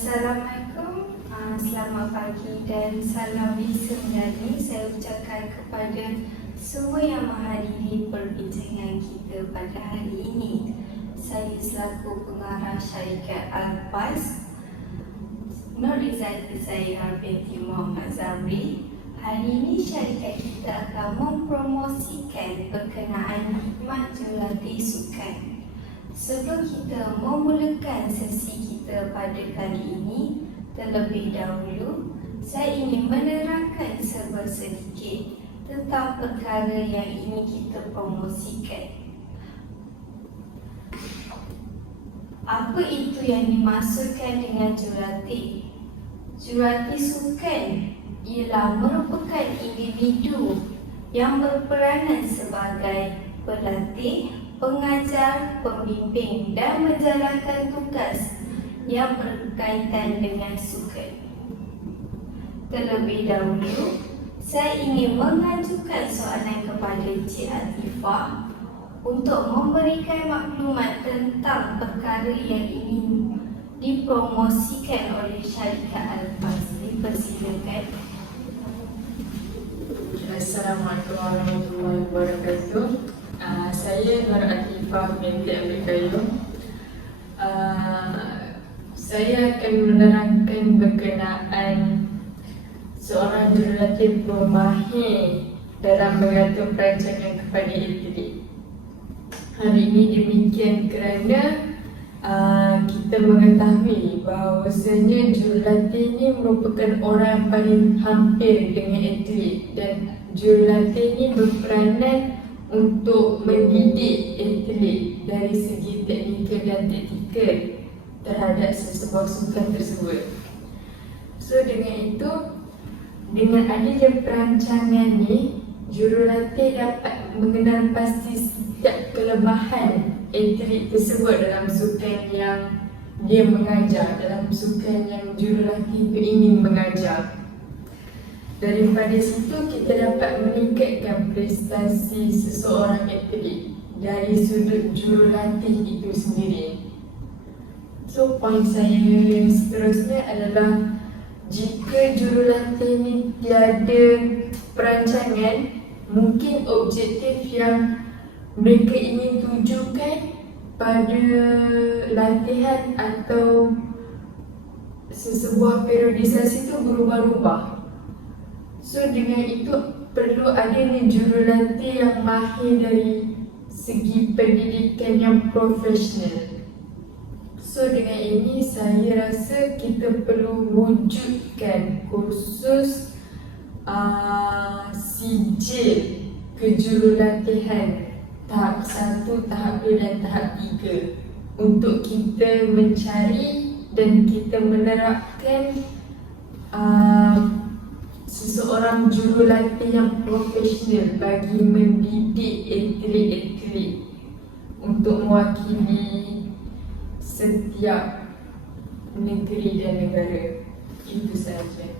Assalamualaikum, selamat pagi dan salam Bismillah. Saya ucapkan kepada semua yang menghadiri perbincangan kita pada hari ini. Saya selaku pengarah syarikat Al-Pas, Norizati Zaira binti Muhammad Zamri. Hari ini syarikat kita akan mempromosikan berkenaan khidmat jurulatih sukan. Sebelum kita memulakan sesi kita pada kali ini, terlebih dahulu saya ingin menerangkan sedikit tentang perkara yang ingin kita promosikan. Apa itu yang dimaksudkan dengan jurulatih? Jurulatih sukan ialah merupakan individu yang berperanan sebagai pelatih, pengajar, pembimbing dan menjalankan tugas yang berkaitan dengan sukan. Terlebih dahulu, saya ingin mengajukan soalan kepada Cik Atifah untuk memberikan maklumat tentang perkara yang ingin dipromosikan oleh syarikat Al-Pas. Dipersilakan. Assalamualaikum warahmatullahi wabarakatuh. Saya Nur Atifah binti Abi Qayyum. Saya akan menerangkan berkenaan seorang jurulatih bermahir dalam mengatur perancangan kepada atlet. Hari ini demikian kerana kita mengetahui bahawasanya jurulatih ini merupakan orang yang paling hampir dengan atlet, dan jurulatih ini berperanan untuk mendidik atlet dari segi teknikal dan taktikal terhadap sesebuah sukan tersebut. So dengan itu, dengan adanya perancangan ni, jurulatih dapat mengenal pasti setiap kelemahan atlet tersebut dalam sukan yang dia mengajar, dalam sukan yang jurulatih itu ingin mengajar. Daripada situ kita dapat meningkatkan prestasi seseorang atlet dari sudut jurulatih itu sendiri. So poin saya seterusnya adalah, jika jurulatih ini tiada perancangan, mungkin objektif yang mereka ingin tujukan pada latihan atau sesebuah periodisasi itu berubah-ubah. So dengan itu perlu adanya jurulatih yang mahir dari segi pendidikan yang profesional. So dengan ini saya rasa kita perlu wujudkan kursus sijil kejurulatihan tahap 1, tahap 2 dan tahap 3 untuk kita mencari dan kita menerapkan seseorang jurulatih yang profesional bagi mendidik atlet-atlet untuk mewakili setiap negeri dan negara. Itu sahaja.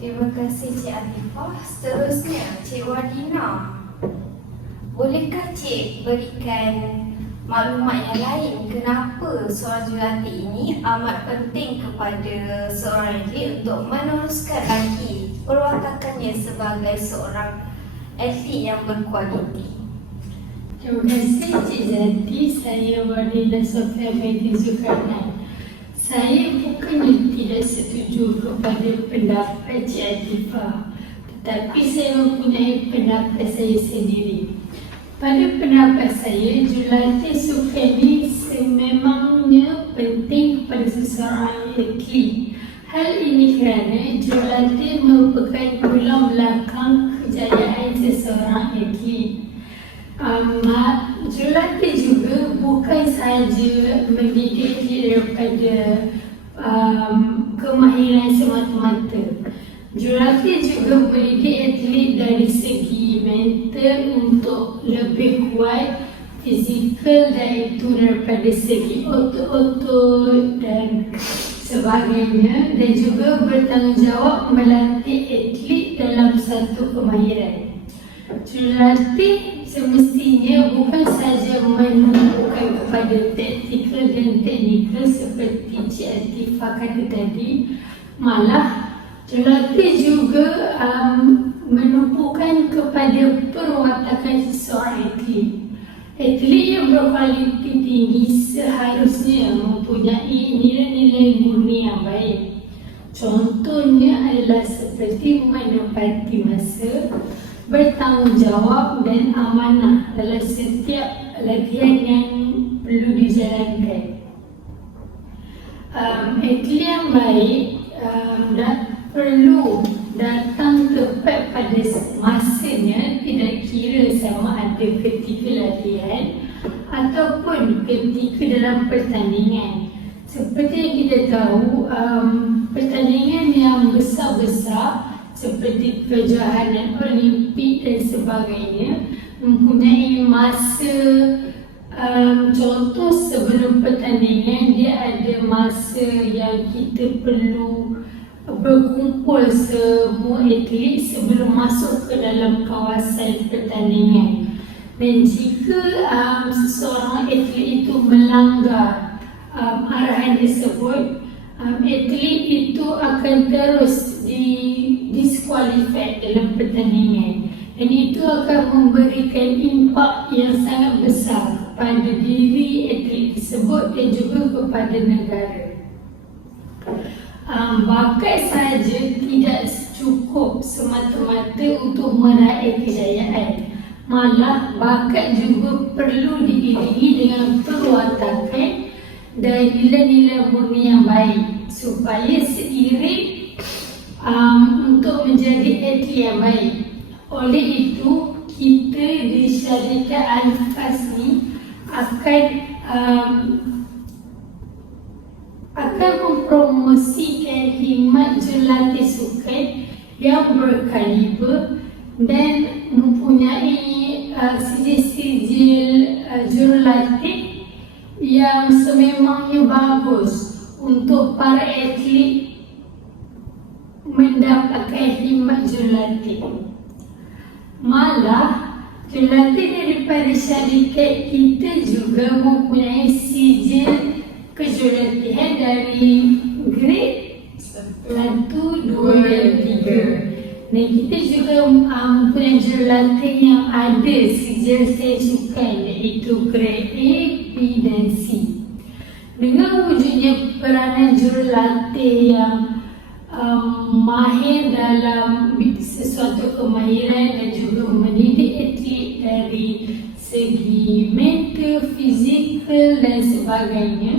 Terima kasih Cik Atifah. Seterusnya Cik Wadina. Bolehkah Cik berikan maklumat yang lain kenapa seorang jurulatih ini amat penting kepada seorang atlet untuk meneruskan lagi perwatakannya sebagai seorang atlet yang berkualiti? Terima kasih Cik Zati. Saya Wadina Sofia binti Zulkarnain. Saya bukannya tidak setuju kepada pendapat Cik Atifah, tetapi saya mempunyai pendapat saya sendiri. Pada pendapat saya, jurulatih sukan ini sememangnya penting kepada seseorang atlet. Hal ini kerana jurulatih merupakan tulang belakang kejayaan seseorang atlet. Jurulatih juga bukan sahaja mendidik daripada kemahiran semata-mata. Jurulatih juga mendidik atlet dari segi mental untuk lebih kuat, fizikal, dan itu daripada segi otot dan sebagainya, dan juga bertanggungjawab melatih atlet dalam satu kemahiran. Jurulatih semestinya bukan saja menunjukkan kepada taktikal dan teknikal seperti Cik Atifah kata tadi, malah jurulatih juga menumpukan kepada perwatakan seseorang atlet. Atlet yang berkualiti tinggi seharusnya mempunyai nilai-nilai murni yang baik. Contohnya adalah seperti menepati masa, bertanggungjawab dan amanah dalam setiap latihan yang perlu dijalankan. Atlet yang baik perlu datang tepat pada masanya, tidak kira sama ada ketika latihan ataupun ketika dalam pertandingan. Seperti yang kita tahu, pertandingan yang besar-besar seperti kejohanan Olimpik dan sebagainya mempunyai masa, contoh sebelum pertandingan dia ada masa yang kita perlu berkumpul semua atlet sebelum masuk ke dalam kawasan pertandingan. Dan jika seseorang atlet itu melanggar arahan tersebut, atlet itu akan terus disqualified dalam pertandingan, dan itu akan memberikan impak yang sangat besar kepada diri atlet tersebut dan juga kepada negara. Bakat saja tidak cukup semata-mata untuk meraih kejayaan. Malah bakat juga perlu diiringi dengan perwatakan dan nilai-nilai murni yang baik supaya seiring untuk menjadi atlet yang baik. Oleh itu, kita di Syarikat Al-Fas ni akan mempromosikan khidmat jurulatih sukan yang berkaliber dan mempunyai sijil-sijil jurulatih yang sememangnya bagus untuk para atlet mendapatkan khidmat jurulatih. Malah jurulatih daripada syarikat kita juga mempunyai sijil kejurulatihan dari grade 1, 2 dan 3. Dan kita juga mempunyai jurulatih yang ada sijil saya sukan, iaitu grade A, B dan C. Dengan wujudnya peranan jurulatih yang mahir dalam sesuatu kemahiran dan juga mendidik atlet dari segi mental, fizikal dan sebagainya,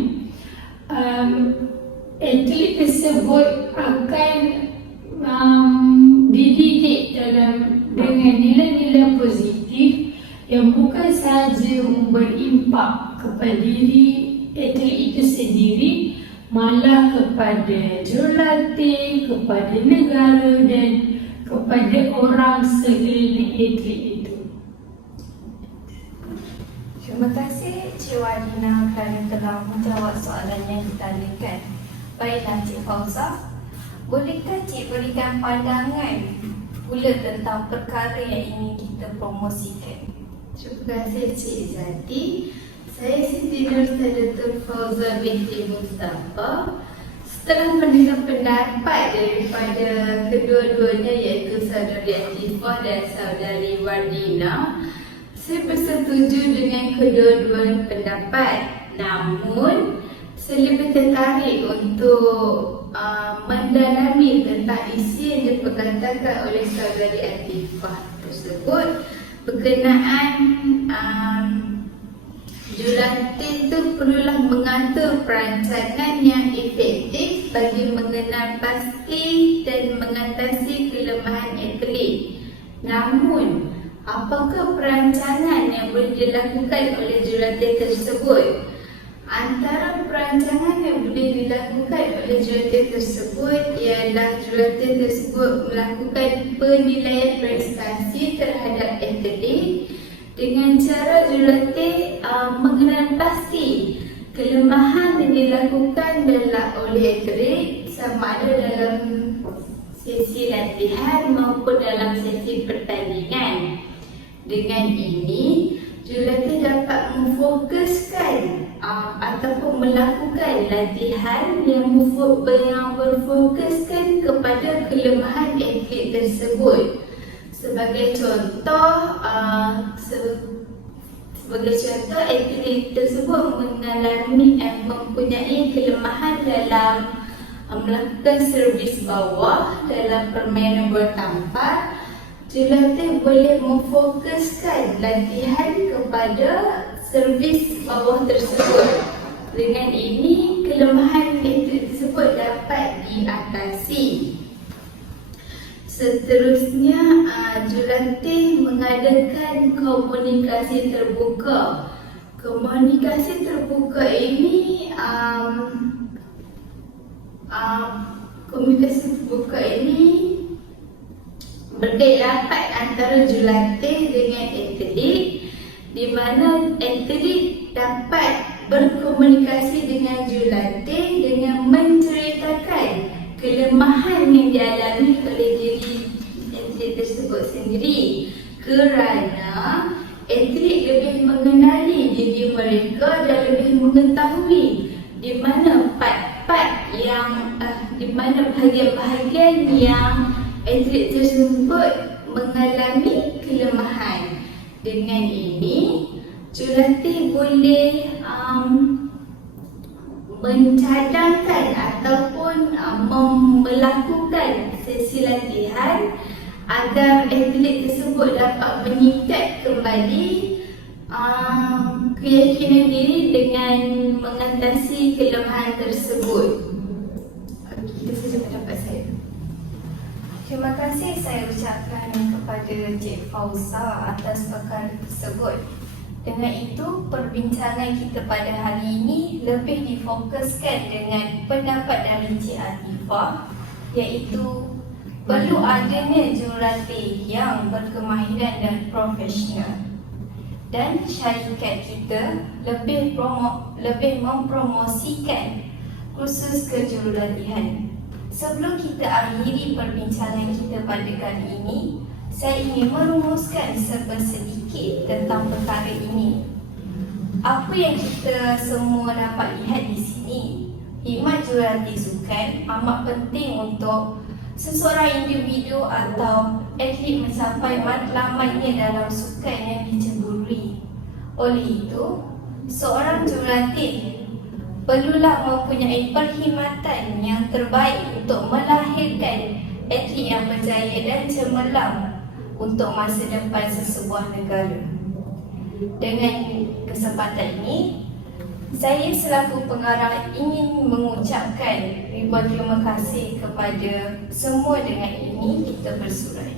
atlet tersebut akan dididik dengan nilai-nilai positif yang bukan sahaja berimpak kepada diri atlet itu sendiri, malah kepada jurulatih, kepada negara dan kepada orang sekeliling atlet itu. Terima kasih Cik Wadina kerana telah menjawab soalan yang ditanyakan. Baiklah Cik Fauzah, bolehkah Cik berikan pandangan pula tentang perkara yang ingin kita promosikan? Terima kasih Cik Zati. Saya Siti Nur Sadatul Fauzah binti Mustafa. Setelah mendengar pendapat daripada kedua-duanya, iaitu Saudari Atifah dan Saudari Wadina, saya bersetuju dengan kedua-dua pendapat. Namun, saya lebih tertarik untuk mendalami tentang isi yang diperkatakan oleh Saudari Atifah tersebut berkenaan jurulatih itu perlulah mengatur perancangan yang efektif bagi mengenal pasti dan mengatasi kelemahan atlet. Namun, apakah perancangan yang boleh dilakukan oleh jurulatih tersebut? Antara perancangan yang boleh dilakukan oleh jurulatih tersebut ialah jurulatih tersebut melakukan penilaian prestasi terhadap atlet dengan cara jurulatih mengenal pasti kelemahan yang dilakukan oleh atlet sama ada dalam sesi latihan maupun dalam sesi pertandingan. Dengan ini, jurulatih dapat memfokuskan ataupun melakukan latihan yang berfokuskan kepada kelemahan atlet tersebut. Sebagai contoh, atlet tersebut mempunyai kelemahan dalam melakukan servis bawah dalam permainan bola tampar. Jurulatih boleh memfokuskan latihan kepada servis bawah tersebut. Dengan ini, kelemahan atlet tersebut dapat diatasi. Seterusnya, jurulatih mengadakan komunikasi terbuka. Komunikasi terbuka ini berkait rapat antara jurulatih dengan atlet, di mana atlet dapat berkomunikasi dengan jurulatih dengan menceritakan kelemahan yang dialami oleh diri atlet tersebut sendiri, kerana atlet lebih mengenali diri mereka dan lebih mengetahui di mana part-part yang di mana bahagian-bahagian yang atlet tersebut mengalami kelemahan. Dengan ini, jurulatih boleh mencadangkan ataupun melakukan sesi latihan agar atlet tersebut dapat meningkat kembali keyakinan diri dengan mengatasi kelemahan tersebut. Itu saja pendapat saya. Terima kasih saya ucapkan kepada Cik Fauza atas perkara tersebut. Dengan itu, perbincangan kita pada hari ini lebih difokuskan dengan pendapat dari Cik Atifah, iaitu perlu adanya jurulatih yang berkemahiran dan profesional. Dan syarikat kita lebih mempromosikan kursus kejurulatihan. Sebelum kita akhiri perbincangan kita pada kali ini, saya ingin merumuskan sedikit tentang perkara ini. Apa yang kita semua dapat lihat di sini, khidmat jurulatih sukan amat penting untuk seseorang individu atau atlet mencapai matlamatnya dalam sukan yang diceburui. Oleh itu, seorang jurulatih perlulah mempunyai perkhidmatan yang terbaik untuk melahirkan atlet yang berjaya dan cemerlang untuk masa depan sesebuah negara. Dengan kesempatan ini, saya selaku pengarah ingin mengucapkan ribuan terima kasih kepada semua. Dengan ini kita bersurai.